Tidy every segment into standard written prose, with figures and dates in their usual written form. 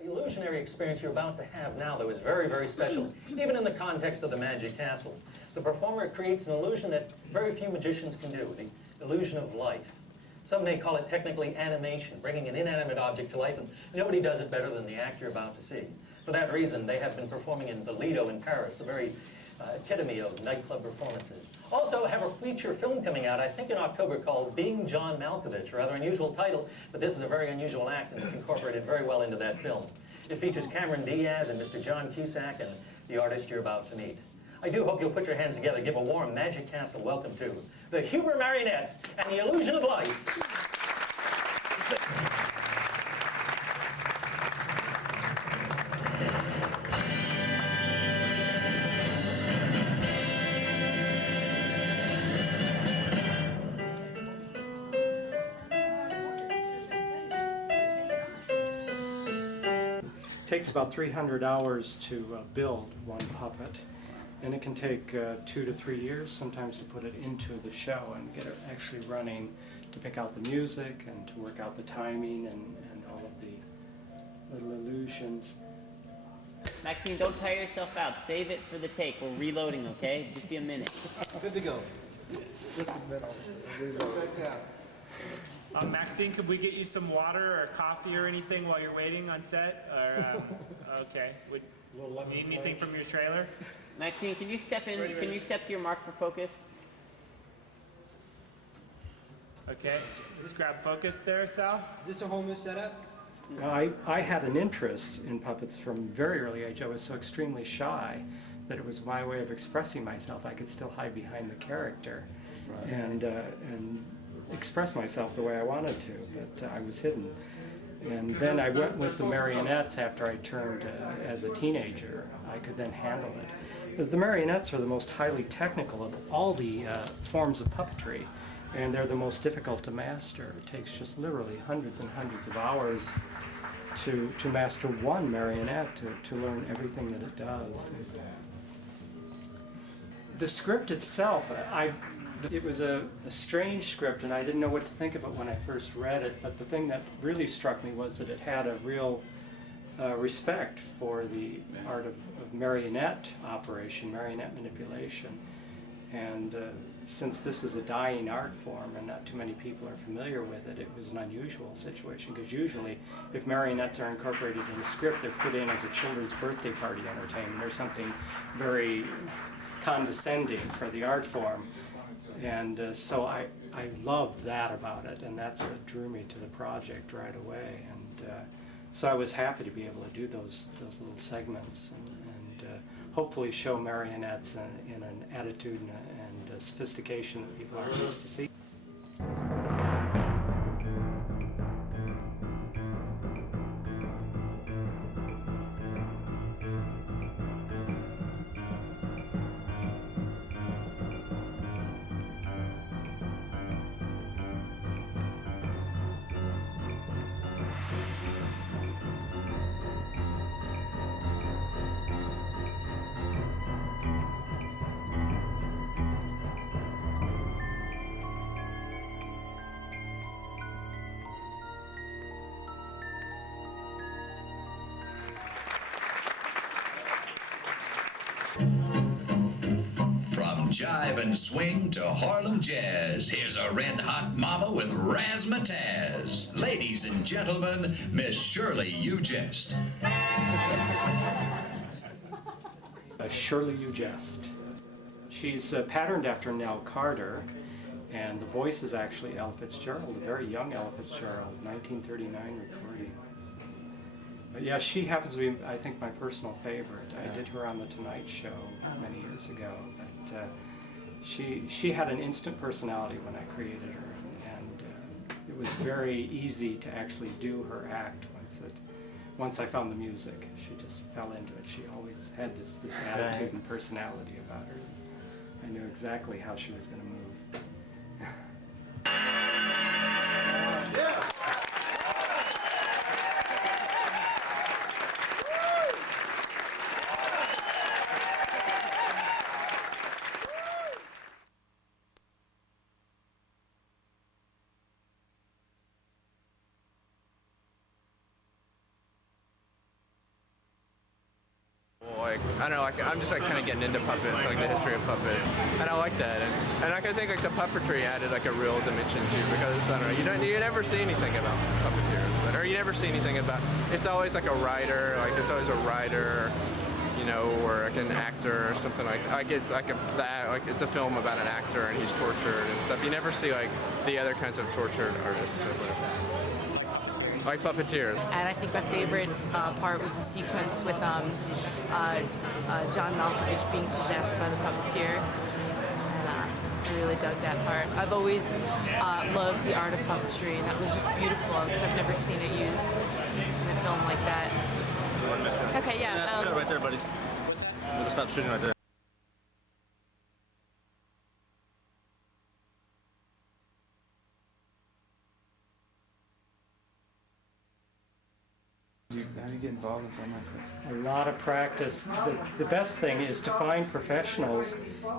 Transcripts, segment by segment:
The illusionary experience you're about to have now, though, is very, very special, even in the context of the Magic Castle. The performer creates an illusion that very few magicians can do, the illusion of life. Some may call it technically animation, bringing an inanimate object to life, and nobody does it better than the act you're about to see. For that reason, they have been performing in the Lido in Paris, the very epitome of nightclub performances. Also, have a feature film coming out, I think in October, called Being John Malkovich, a rather unusual title, but this is a very unusual act, and it's incorporated very well into that film. It features Cameron Diaz and Mr. John Cusack and the artist you're about to meet. I do hope you'll put your hands together, give a warm Magic Castle welcome to the Huber Marionettes and the Illusion of Life. It takes about 300 hours to build one puppet, and it can take 2 to 3 years sometimes to put it into the show and get it actually running, to pick out the music and to work out the timing and all of the little illusions. Maxine, don't tire yourself out. Save it for the take. We're reloading, okay? Just be a minute. Good to go. Let's admit all this. Maxine, could we get you some water or coffee or anything while you're waiting on set? Or okay, need anything from your trailer? Maxine, can you step in? Can you step to your mark for focus? Okay, let's grab focus there, Sal. Is this a whole new setup? I had an interest in puppets from a very early age. I was so extremely shy that it was my way of expressing myself. I could still hide behind the character and express myself the way I wanted to, but I was hidden. And then I went with the marionettes after I turned as a teenager. I could then handle it. Because the marionettes are the most highly technical of all the forms of puppetry, and they're the most difficult to master. It takes just literally hundreds and hundreds of hours to master one marionette, to learn everything that it does. The script itself, it was a strange script, and I didn't know what to think of it when I first read it, but the thing that really struck me was that it had a real respect for the art of marionette operation, marionette manipulation. And since this is a dying art form and not too many people are familiar with it, it was an unusual situation, because usually if marionettes are incorporated in a script, they're put in as a children's birthday party entertainment or something very condescending for the art form. And so I loved that about it, and that's what drew me to the project right away. And so I was happy to be able to do those little segments and hopefully show marionettes in an attitude and a sophistication that people aren't used to see. From jive and swing to Harlem jazz, here's a red-hot mama with razzmatazz. Ladies and gentlemen, Miss Shirley You Jest. Shirley You Jest. She's patterned after Nell Carter, and the voice is actually Ella Fitzgerald, a very young Ella Fitzgerald, 1939 recording. But yeah, she happens to be, I think, my personal favorite. I did her on The Tonight Show many years ago. But she had an instant personality when I created her, and it was very easy to actually do her act once I found the music. She just fell into it. She always had this attitude and personality about her. I knew exactly how she was going to move. like, I don't know, like I'm just like kind of getting into puppets, like the history of puppets, and I like that. And like, I think like the puppetry added like a real dimension too, because I don't know, you never see anything about puppeteers, or you never see anything about. It's always like a writer, like it's always a writer, you know, or like an actor or something like it's like it's a film about an actor and he's tortured and stuff. You never see like the other kinds of tortured artists or whatever. Like puppeteers. And I think my favorite part was the sequence with John Malkovich being possessed by the puppeteer. And I really dug that part. I've always loved the art of puppetry, and that was just beautiful because I've never seen it used in a film like that. Okay, yeah. Cut right there, buddy. We'll stop shooting right there. How do you get involved in something like this? A lot of practice. The best thing is to find professionals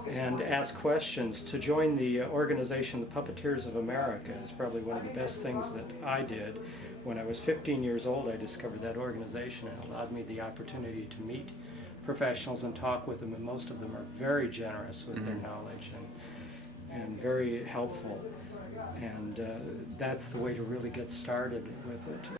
and ask questions. To join the organization, the Puppeteers of America, is probably one of the best things that I did. When I was 15 years old, I discovered that organization, and it allowed me the opportunity to meet professionals and talk with them, and most of them are very generous with their knowledge and very helpful. And that's the way to really get started with it.